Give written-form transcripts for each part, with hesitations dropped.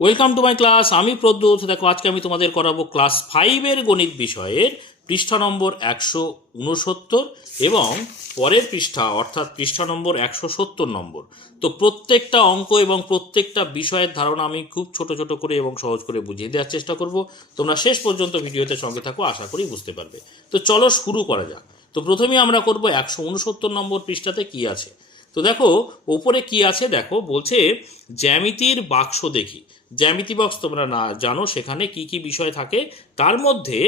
Welcome to my class. আমি প্রদ্যুৎ। দেখো আজকে আমি তোমাদের করাবো ক্লাস 5-এর গণিত বিষয়ের পৃষ্ঠা নম্বর 169 এবং পরের পৃষ্ঠা অর্থাৎ পৃষ্ঠা নম্বর 170 নম্বর। তো প্রত্যেকটা অঙ্ক এবং প্রত্যেকটা বিষয়ের ধারণা আমি খুব ছোট ছোট করে এবং সহজ করে বুঝিয়ে দেওয়ার চেষ্টা করব। তোমরা শেষ পর্যন্ত ভিডিওতে সঙ্গে থাকো, আশা করি বুঝতে পারবে। তো চলো শুরু করা যাক। তো প্রথমেই আমরা করব 169 নম্বর পৃষ্ঠাতে কি আছে। তো দেখো ওপরে কি আছে, দেখো বলছে জ্যামিতির বাক্স দেখি। জ্যামিতি বক্স তোমরা না জানো সেখানে কি কি বিষয় থাকে, তার মধ্যে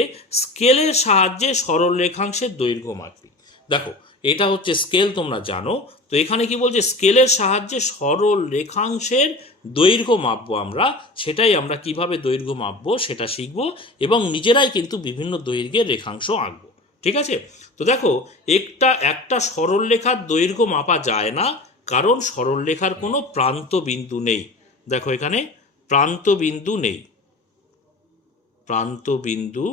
স্কেলের সাহায্যে সরল রেখাংশের দৈর্ঘ্য মাপবি। দেখো এটা হচ্ছে স্কেল, তোমরা জানো। তো এখানে কি বলছে, স্কেলের সাহায্যে সরল রেখাংশের দৈর্ঘ্য মাপবো আমরা। সেটাই আমরা কিভাবে দৈর্ঘ্য মাপবো সেটা শিখবো এবং নিজেরাই কিন্তু বিভিন্ন দৈর্ঘ্যের রেখাংশ আঁকবো। ঠিক আছে। তো দেখো একটা সরল রেখার দৈর্ঘ্য মাপা যায় না, কারণ সরল রেখার কোনো প্রান্ত বিন্দু নেই। দেখো এখানে প্রান্ত বিন্দু নেই, প্রান্ত বিন্দু,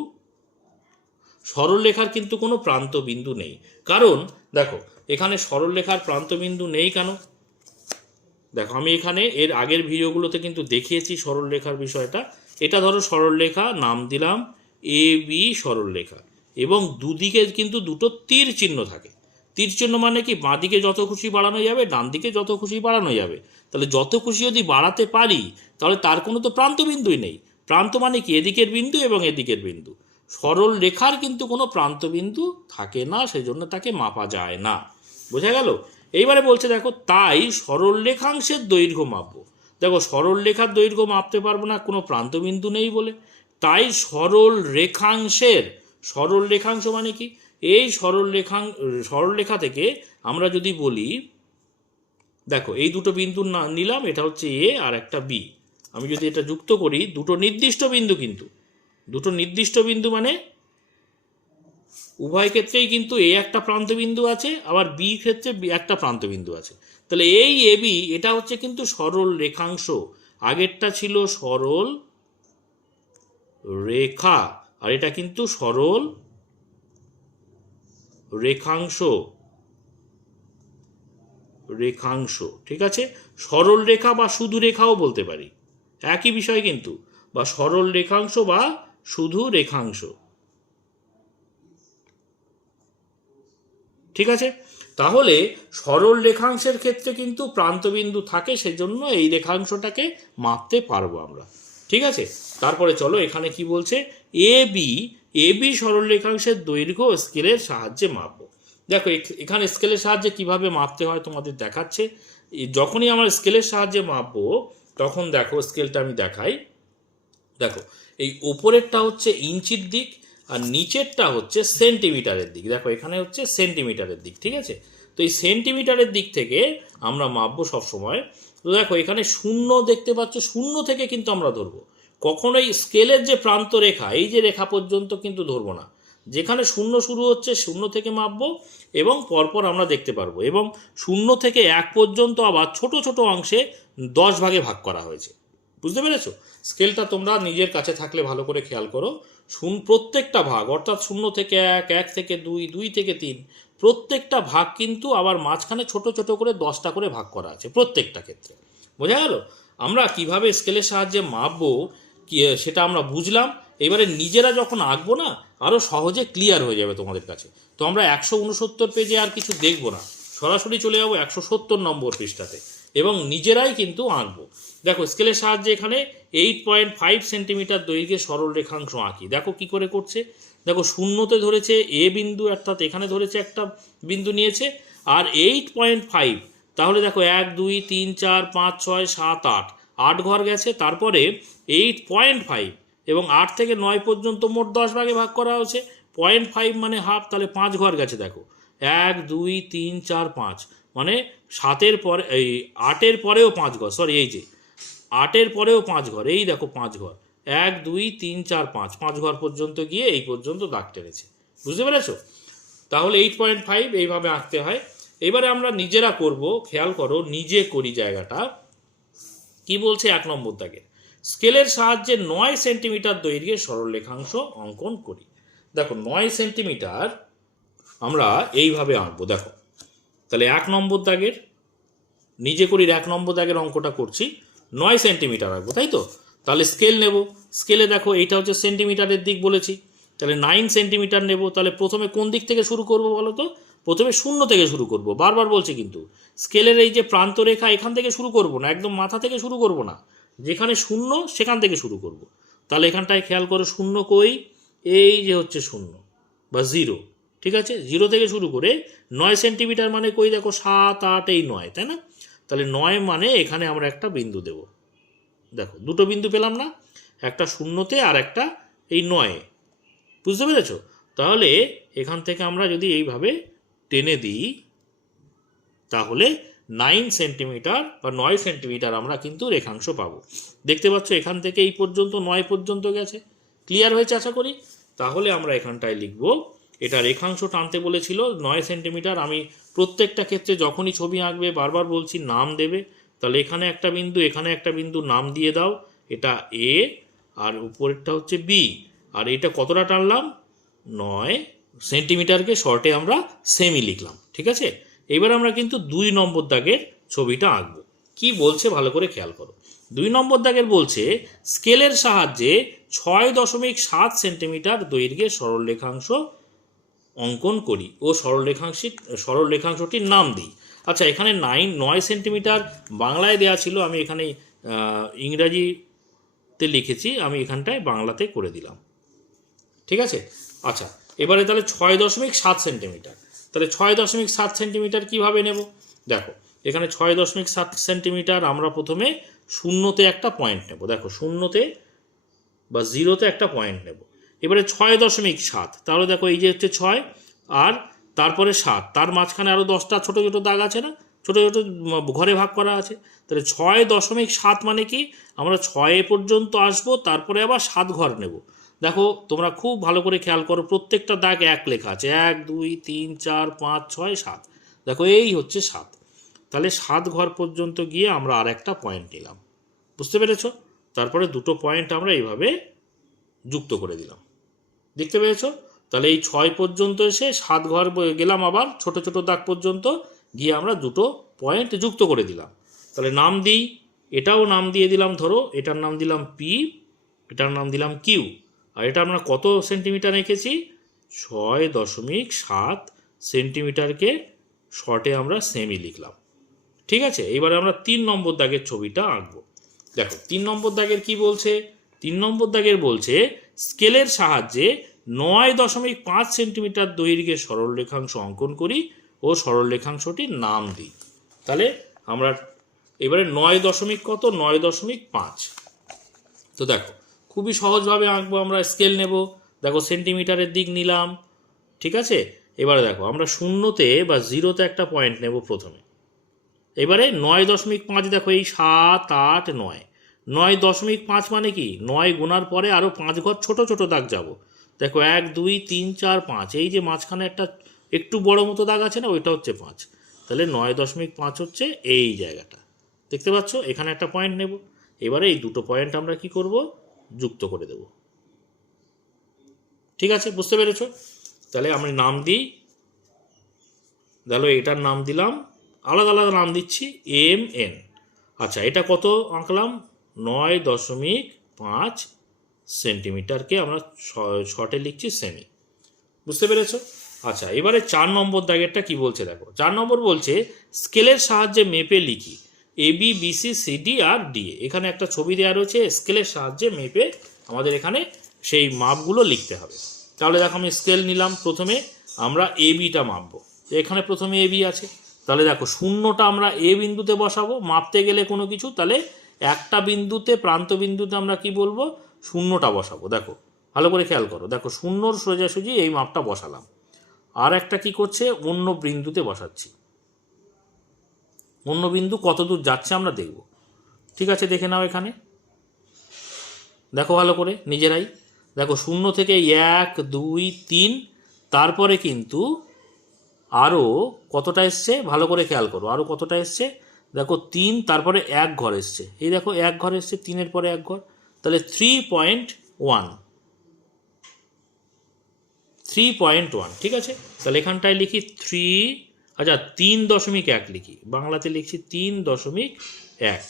সরল রেখার কিন্তু কোনো প্রান্ত বিন্দু নেই। কারণ দেখো এখানে সরল রেখার প্রান্ত বিন্দু নেই কেন, দেখো আমি এখানে এর আগের ভিডিওগুলোতে কিন্তু দেখিয়েছি সরল রেখার বিষয়টা। এটা ধরো সরল রেখা, নাম দিলাম এ বি সরল রেখা, এবং দুদিকে কিন্তু দুটো তীর চিহ্ন থাকে। তীর চিহ্ন মানে কি, বাঁ দিকে যত খুশি বাড়ানো যাবে, ডান দিকে যত খুশি বাড়ানো যাবে। তাহলে যত খুশি যদি বাড়াতে পারি তাহলে তার কোনো তো প্রান্ত বিন্দুই নেই। প্রান্ত মানে কি, এদিকের বিন্দু এবং এদিকের বিন্দু। সরল রেখার কিন্তু কোনো প্রান্ত বিন্দু থাকে না, সেজন্য তাকে মাপা যায় না। বোঝা গেল? এইবারে বলছে দেখো, তাই সরল রেখাংশের দৈর্ঘ্য মাপবো। দেখো সরল রেখার দৈর্ঘ্য মাপতে পারবো না, কোনো প্রান্তবিন্দু নেই বলে। তাই সরল রেখাংশের, সরল রেখাংশ মানে কি, এই সরল রেখা থেকে আমরা যদি বলি, দেখো এই দুটো বিন্দু নিলাম, এটা হচ্ছে এ আর একটা বি। আমি যদি এটা যুক্ত করি, দুটো নির্দিষ্ট বিন্দু, কিন্তু দুটো নির্দিষ্ট বিন্দু মানে উভয় ক্ষেত্রেই কিন্তু এ একটা প্রান্তবিন্দু আছে, আবার বি ক্ষেত্রে একটা প্রান্তবিন্দু আছে। তাহলে এই এ বি এটা হচ্ছে কিন্তু সরল রেখাংশ। আগেরটা ছিল সরল রেখা, আর এটা কিন্তু সরল রেখাংশ। রেখাংশ, ঠিক আছে। সরল রেখা বা শুধু রেখাও বলতে পারি, একই বিষয় কিন্তু। বা সরল রেখাংশ বা শুধু রেখাংশ, ঠিক আছে। তাহলে সরল রেখাংশের ক্ষেত্রে কিন্তু প্রান্তবিন্দু থাকে, সেজন্য এই রেখাংশটাকে মাপতে পারবো আমরা। ঠিক আছে। তারপরে চলো এখানে কি বলছে, এ বি সরল রেখাংশের দৈর্ঘ্য স্কেলের সাহায্যে মাপবো। দেখো এখানে স্কেলের সাহায্যে কিভাবে মাপতে হয় তোমাদের দেখাচ্ছে। যখনই আমরা স্কেলের সাহায্যে মাপবো তখন দেখো স্কেলটা আমি দেখাই। দেখো এই ওপরেরটা হচ্ছে ইঞ্চির দিক আর নিচেরটা হচ্ছে সেন্টিমিটারের দিক। দেখো এখানে হচ্ছে সেন্টিমিটারের দিক, ঠিক আছে। তো এই সেন্টিমিটারের দিক থেকে আমরা মাপবো সবসময়। তো দেখো এখানে শূন্য দেখতে পাচ্ছ, শূন্য থেকে কিন্তু আমরা ধরবো। কখনোই স্কেলের যে প্রান্ত রেখা, এই যে রেখা পর্যন্ত কিন্তু ধরবো না। যেখানে শূন্য শুরু হচ্ছে শূন্য থেকে মাপবো এবং পরপর আমরা দেখতে পারবো। এবং শূন্য থেকে 1 পর্যন্ত আবার ছোট ছোট অংশে 10 ভাগে ভাগ করা হয়েছে। বুঝতে পেরেছো? স্কেলটা তোমরা নিজের কাছে থাকলে ভালো করে খেয়াল করো। প্রত্যেকটা ভাগ, অর্থাৎ 0 থেকে 1, 1 থেকে 2, 2 থেকে 3, প্রত্যেকটা ভাগ কিন্তু আবার মাঝখানে ছোট ছোট করে 10টা করে ভাগ করা আছে প্রত্যেকটা ক্ষেত্রে। বোঝা গেল? আমরা কিভাবে স্কেলের সাহায্যে মাপবো কি সেটা আমরা বুঝলাম। এবারে নিজেরা যখন আঁকবো না, আরও সহজে ক্লিয়ার হয়ে যাবে তোমাদের কাছে। তো আমরা 169 পেজে আর কিছু দেখবো না, সরাসরি চলে যাবো 170 নম্বর পৃষ্ঠাতে এবং নিজেরাই কিন্তু আঁকবো। দেখো স্কেলের সাহায্যে এখানে 8.5 সেন্টিমিটার দৈর্ঘ্যে সরল রেখাংশ আঁকি। দেখো কি করে করছে। দেখো শূন্যতে ধরেছে এ বিন্দু, অর্থাৎ এখানে ধরেছে একটা বিন্দু নিয়েছে, আর 8.5, তাহলে দেখো 1 2 3 4 5 6 7 8, 8 ঘর গেছে। তারপরে 8.5 এবং 8 থেকে 9 পর্যন্ত মোট 10 ভাগে ভাগ করা হয়েছে। 0.5 মানে হাফ, তাহলে 5 ঘর গেছে। দেখো 1 2 3 4 5, মানে 7-এর পরে, এই 8-এর পরেও 5 ঘর, সরি এই যে 8-এর পরেও 5 ঘর, এই দেখো 5 ঘর, 1 2 3 4 5, 5 ঘর পর্যন্ত গিয়ে এই পর্যন্ত দাগ টেনেছে। বুঝতে পেরেছো? তাহলে 8.5 এইভাবে আঁকতে হয়। এবারে আমরা নিজেরা করব, খেয়াল করো, নিজে করি জায়গাটা কি বলছে। 1 নম্বর দাগে স্কেলের সাহায্যে 9 সেন্টিমিটার দৈর্ঘ্যের সরল রেখাংশ অঙ্কন করি। দেখো 9 সেন্টিমিটার আমরা এইভাবে আঁকবো। দেখো তাহলে 1 নম্বর দাগের নিজে করি, 1 নম্বর দাগের অঙ্কটা করছি, 9 সেন্টিমিটার আঁকবো, তাই তো। তাহলে স্কেল নেব, স্কেলে দেখো এইটা হচ্ছে সেন্টিমিটারের দিক বলেছি, তাহলে 9 সেন্টিমিটার নেব। তাহলে প্রথমে কোন দিক থেকে শুরু করব বলো তো? প্রথমে শূন্য থেকে শুরু করব, বারবার বলছি কিন্তু স্কেলের এই যে প্রান্তরেখা এখান থেকে শুরু করব না, একদম মাথা থেকে শুরু করব না, যেখানে শূন্য সেখান থেকে শুরু করব। তাহলে এখানটায় খেয়াল করো শূন্য কই, এই যে হচ্ছে শূন্য বা জিরো, ঠিক আছে? জিরো থেকে শুরু করে 9 সেন্টিমিটার মানে কই, দেখো 7, 8, এই 9, তাই না? তাহলে 9 মানে এখানে আমরা একটা বিন্দু দেব, দেখো দুটো বিন্দু পেলাম না, একটা শূন্যতে আর একটা এই 9, বুঝতে পেরেছ? তাহলে এখান থেকে আমরা যদি এইভাবে টেনে দিই তাহলে 9 সেন্টিমিটার বা 9 সেন্টিমিটার আমরা কিন্তু রেখাংশ পাবো। দেখতে পাচ্ছ এখান থেকে এই পর্যন্ত 9 পর্যন্ত গেছে। ক্লিয়ার হয়েছে আশা করি? তাহলে আমরা এখানটায় লিখব, এটা রেখাংশ টানতে বলেছিল 9 সেন্টিমিটার। আমি প্রত্যেকটা ক্ষেত্রে যখনই ছবি আঁকবে বারবার বলছি নাম দেবে। তাহলে এখানে একটা বিন্দু, এখানে একটা বিন্দু, নাম দিয়ে দাও, এটা এ আর উপরেরটা হচ্ছে বি। আর এটা কতটা টানলাম? 9 সেন্টিমিটারকে শর্টে আমরা সেমি লিখলাম, ঠিক আছে? এবার আমরা কিন্তু 2 নম্বর দাগের ছবিটা আঁকবো। কি বলছে ভালো করে খেয়াল করো। 2 নম্বর দাগের বলছে স্কেলের সাহায্যে 6.7 সেন্টিমিটার দৈর্ঘ্যের সরলরেখাংশ অঙ্কন করি ও সরলরেখাংশটির নাম দিই। আচ্ছা, এখানে 9 সেন্টিমিটার বাংলায় দেওয়া ছিল, আমি এখানে ইংরাজিতে লিখেছি, আমি এখানটায় বাংলাতে করে দিলাম, ঠিক আছে? আচ্ছা, এবারে তাহলে 6.7 সেন্টিমিটার, তাহলে 6.7 সেন্টিমিটার কীভাবে নেব? দেখো এখানে 6.7 সেন্টিমিটার আমরা প্রথমে শূন্যতে একটা পয়েন্ট নেব, দেখো শূন্যতে বা জিরোতে একটা পয়েন্ট নেব। এবারে 6.7, তাহলে দেখো এই যে হচ্ছে 6 আর তারপরে 7, তার মাঝখানে আরও 10টা ছোটো ছোটো দাগ আছে না, ছোটো ছোটো ঘরে ভাগ করা আছে। তাহলে 6.7 মানে কি, আমরা 6 পর্যন্ত আসবো, তারপরে আবার 7 ঘর নেব। দেখো তোমরা খুব ভালো করে খেয়াল করো, প্রত্যেকটা দাগ 1 লেখা আছে, 1, 2, 3, 4, 5, 6, 7, দেখো এই হচ্ছে 7। তাহলে 7 ঘর পর্যন্ত গিয়ে আমরা আর একটা পয়েন্ট নিলাম, বুঝতে পেরেছ? তারপরে দুটো পয়েন্ট আমরা এইভাবে যুক্ত করে দিলাম, দেখতে পেয়েছ? তাহলে এই 6 পর্যন্ত এসে 7 ঘর গেলাম, আবার ছোট ছোট দাগ পর্যন্ত গিয়ে আমরা দুটো পয়েন্ট যুক্ত করে দিলাম। তাহলে নাম দিই, এটাও নাম দিয়ে দিলাম, ধরো এটার নাম দিলাম পি, এটার নাম দিলাম কিউ। আর এটা আমরা কত সেন্টিমিটার এঁকেছি? 6.7 সেন্টিমিটারকে শর্টে আমরা সেমি লিখলাম, ঠিক আছে? এবারে আমরা 3 নম্বর দাগের ছবিটা আঁকবো। দেখো 3 নম্বর দাগের কি বলছে? 3 নম্বর দাগের বলছে স্কেলের সাহায্যে 9.5 সেন্টিমিটার দৈর্ঘ্যের সরলরেখাংশ অঙ্কন করি ও সরলরেখাংশটির নাম দিই। তাহলে আমরা এবারে 9.5, তো দেখো খুবই সহজভাবে আঁকবো। আমরা স্কেল নেব, দেখো সেন্টিমিটারের দিক নিলাম, ঠিক আছে? এবারে দেখো আমরা শূন্যতে বা জিরোতে একটা পয়েন্ট নেব প্রথমে। এবারে 9.5, দেখো এই 7, 8, 9, 9.5 মানে কি, 9 গোনার পরে আরও 5 ঘর ছোট ছোট দাগ যাব। দেখো 1, 2, 3, 4, 5, এই যে মাঝখানে একটা একটু বড় মতো দাগ আছে না, ওইটা হচ্ছে 5। তাহলে 9.5 হচ্ছে এই জায়গাটা, দেখতে পাচ্ছ? এখানে একটা পয়েন্ট নেব। এবারে এই দুটো পয়েন্ট আমরা কি করব? যুক্ত করে দেব, ঠিক আছে? বুঝতে পেরেছ? তাহলে আমি নাম দিই, দেখো এটার নাম দিলাম, আলাদা আলাদা নাম দিচ্ছি, MN। আচ্ছা, এটা কত আঁকলাম? 9.5 সেন্টিমিটারকে আমরা শর্টে লিখছি সেমি, বুঝতে পেরেছ? আচ্ছা, এবারে 4 নম্বর দাগেরটা কি বলছে দেখো। 4 নম্বর বলছে স্কেলের সাহায্যে মেপে লিখি AB, BC, CD আর DA। এখানে একটা ছবি দেওয়া রয়েছে, স্কেলের সাহায্যে মেপে আমাদের এখানে সেই মাপগুলো লিখতে হবে। তাহলে দেখো আমি স্কেল নিলাম, প্রথমে আমরা ABটা মাপবো, এখানে প্রথমে AB আছে। তাহলে দেখো শূন্যটা আমরা A বিন্দুতে বসাবো, মাপতে গেলে কোনো কিছু, তাহলে একটা বিন্দুতে, প্রান্ত বিন্দুতে আমরা কি বলবো? শূন্যটা বসাবো। দেখো ভালো করে খেয়াল করো, দেখো শূন্যর সোজাসুজি এই মাপটা বসালাম। আর একটা কি করছে, অন্য বিন্দুতে বসাচ্ছি, অন্য বিন্দু কত দূর যাচ্ছে আমরা দেখব, ঠিক আছে? দেখে নাও এখানে, দেখো ভালো করে নিজেরাই, দেখো শূন্য থেকে 1, 2, 3, তারপরে কিন্তু আরও কতটা এসছে ভালো করে খেয়াল করো, আরও কতটা এসছে, দেখো 3, তারপরে 1 ঘর এসছে, এই দেখো 1 ঘর এসছে, 3-এর পরে 1 ঘর, তাহলে 3.1, ঠিক আছে? তাহলে এখানটায় লিখি 3, আচ্ছা 3.1 লিখি, বাংলাতে লিখছি 3.1,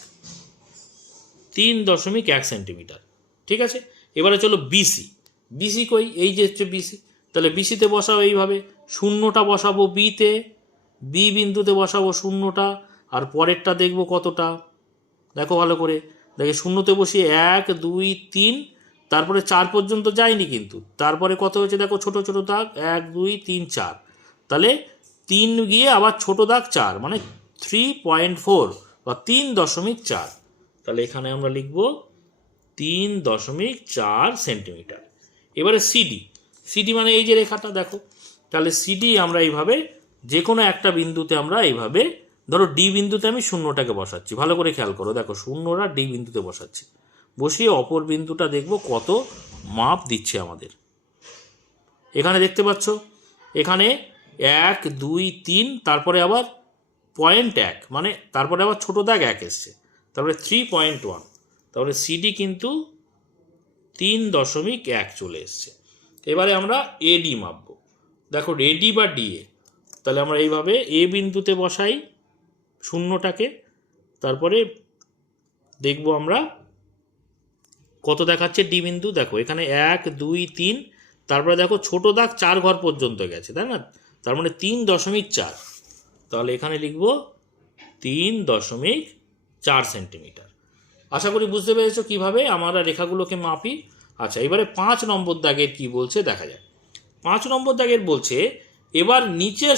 3.1 সেন্টিমিটার। ঠিক আছে, এবারে চলো বিসি। বিসি কই, এই যে হচ্ছে বিসি। তাহলে বিসিতে বসাবো এইভাবে, শূন্যটা বসাবো বিতে, বি বিন্দুতে বসাবো শূন্যটা, আর পরেরটা দেখবো কতটা। দেখো ভালো করে, দেখে শূন্যতে বসিয়ে 1 2 3, তারপরে 4 পর্যন্ত যায়নি কিন্তু, তারপরে কত হয়েছে দেখো, ছোট ছোট দাগ 1 2 3 4, তাহলে 3 গিয়ে আবার ছোট দাগ 4, মানে 3.4 বা 3.4। তাহলে এখানে আমরা লিখব 3.4 সেন্টিমিটার। এবারে সিডি। সিডি মানে এই যে রেখাটা দেখো, তাহলে সিডি আমরা এইভাবে যে কোনো একটা বিন্দুতে আমরা এইভাবে, ধরো ডি বিন্দুতে আমি শূন্যটাকে বসাচ্ছি, ভালো করে খেয়াল করো, দেখো শূন্যটা ডি বিন্দুতে বসাচ্ছি, বসিয়ে অপর বিন্দুটা দেখব কত মাপ দিচ্ছে আমাদের। এখানে দেখতে পাচ্ছ, এখানে 1 2 3, তারপরে আবার 0.1, মানে তারপরে আবার ছোট দাগ 1 এসছে, তারপরে 3.1, তারপরে সিডি কিন্তু 3.1 চলে এসছে। এবারে আমরা এডি মাপব। দেখো এডি বা ডিএ, তাহলে আমরা এইভাবে এ বিন্দুতে বসাই শূন্যটাকে, তারপরে দেখব আমরা কত দেখাচ্ছে ডি বিন্দু। দেখো এখানে 1 2 3, তারপরে দেখো ছোট দাগ 4 ঘর পর্যন্ত গেছে, তাই না, তার মানে 3.4। তাহলে এখানে লিখব 3.4 সেন্টিমিটার। আশা করি বুঝতে পেরেছো কিভাবে আমরা রেখাগুলোকে মাপি। আচ্ছা, এবারে 5 নম্বর দাগের কি বলছে দেখা যায়। 5 নম্বর দাগের বলছে এবার নিচের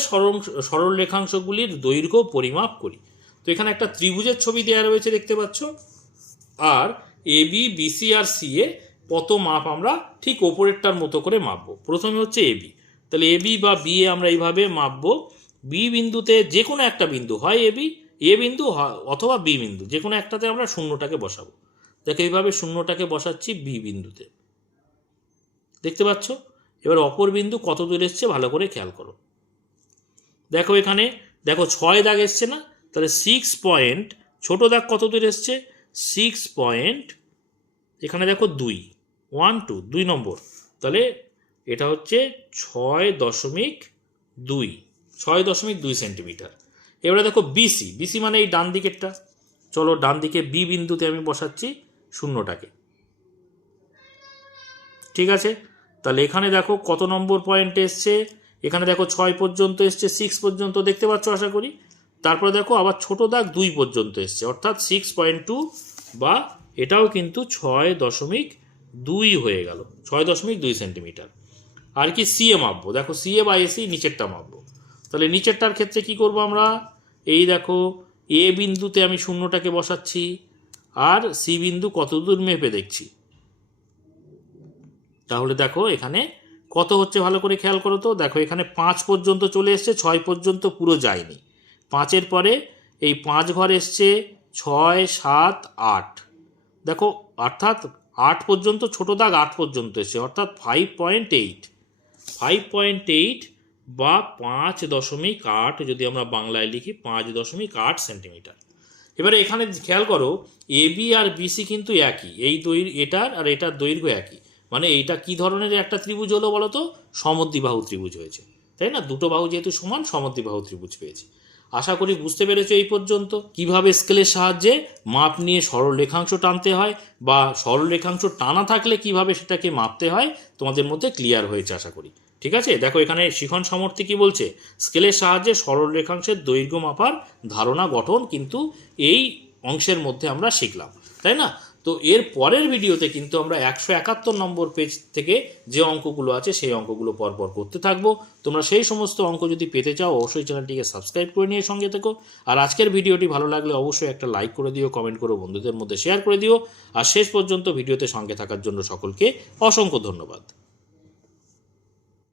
সরল রেখাংশগুলির দৈর্ঘ্য পরিমাপ করি। তো এখানে একটা ত্রিভুজের ছবি দেওয়া রয়েছে দেখতে পাচ্ছ, আর A B BC R C এ কত মাপ আমরা ঠিক ওপরেরটার মতো করে মাপবো। প্রথমে হচ্ছে এ বি, তাহলে এ বি বা বি এ আমরা এইভাবে মাপবো। বি বিন্দুতে যে কোনো একটা বিন্দু, হয় এ বি এ বিন্দু অথবা বি বিন্দু, যে কোনো একটাতে আমরা শূন্যটাকে বসাবো। দেখো এইভাবে শূন্যটাকে বসাচ্ছি বি বিন্দুতে, দেখতে পাচ্ছ। এবার অপর বিন্দু কত দূর এসছে ভালো করে খেয়াল করো। দেখো এখানে দেখো 6 দাগ এসছে না, তাহলে 6 পয়েন্ট, ছোট দাগ কত দূর এসছে 6 পয়েন্ট, এখানে দেখো 2 1 2 2 নম্বর, তাহলে এটা হচ্ছে 6.2 সেন্টিমিটার। এবারে দেখো বিসি। বিসি মানে এই ডান দিকেরটা, চলো ডান দিকে বি বিন্দুতে আমি বসাচ্ছি শূন্যটাকে। ঠিক আছে, তাহলে এখানে দেখো কত নম্বর পয়েন্ট এসছে, এখানে দেখো 6 পর্যন্ত এসছে, 6 পর্যন্ত দেখতে পাচ্ছ আশা করি। তারপরে দেখো আবার ছোট দাগ 2 পর্যন্ত এসছে, অর্থাৎ 6.2, বা এটাও কিন্তু 6.2 হয়ে গেল, 6.2 সেন্টিমিটার। আর কি সিএ মাপবো, দেখো সিএ বা এসি নিচেরটা মাপবো। তাহলে নিচেরটার ক্ষেত্রে কি করব আমরা, এই দেখো এ বিন্দুতে আমি শূন্যটাকে বসাচ্ছি, আর সি বিন্দু কত দূর মেপে দেখছি। তাহলে দেখো এখানে কত হচ্ছে ভালো করে খেয়াল করো তো, দেখো এখানে 5 পর্যন্ত চলে এসছে, 6 পর্যন্ত পুরো যায়নি। 5-এর পরে এই 5 ঘর এসছে 6 7 8, দেখো অর্থাৎ 8 পর্যন্ত, ছোট দাগ 8 পর্যন্ত এসছে, অর্থাৎ 5.8 বা 5.8, যদি আমরা বাংলায় লিখি 5.8 সেন্টিমিটার। এবারে এখানে খেয়াল করো এ বি আর বিসি কিন্তু একই, এই এটার আর এটার দৈর্ঘ্য একই, মানে এইটা কি ধরনের একটা ত্রিভুজ হলো বলো তো, সমদ্বিবাহু ত্রিভুজ হয়েছে, তাই না। দুটো বাহু যেহেতু সমান, সমদ্বিবাহু ত্রিভুজ পেয়েছে। আশা করি বুঝতে পেরেছো এই পর্যন্ত কিভাবে স্কেলের সাহায্যে মাপ নিয়ে সরল রেখাংশ টানতে হয়, বা সরল রেখাংশ টানা থাকলে কিভাবে সেটাকে মাপতে হয়, তোমাদের মধ্যে ক্লিয়ার হয়েছে আশা করি। ঠিক আছে, দেখো এখানে শিখন সমর্থী কি বলছে, স্কেলের সাহায্যে সরল রেখাংশের দৈর্ঘ্য মাপার ধারণা গঠন কিন্তু এই অংশের মধ্যে আমরা শিখলাম, তাই না। তো এর পরের ভিডিওতে কিন্তু আমরা 171 নম্বর পেজ থেকে যে অঙ্কগুলো আছে সেই অঙ্কগুলো পরপর করতে থাকবো। তোমরা সেই সমস্ত অঙ্ক যদি পেতে চাও অবশ্যই চ্যানেলটিকে সাবস্ক্রাইব করে নিয়ে সঙ্গে থেকো। আর আজকের ভিডিওটি ভালো লাগলে অবশ্যই একটা লাইক করে দিও, কমেন্ট করো, বন্ধুদের মধ্যে শেয়ার করে দিও। আর শেষ পর্যন্ত ভিডিওতে সঙ্গে থাকার জন্য সকলকে অসংখ্য ধন্যবাদ।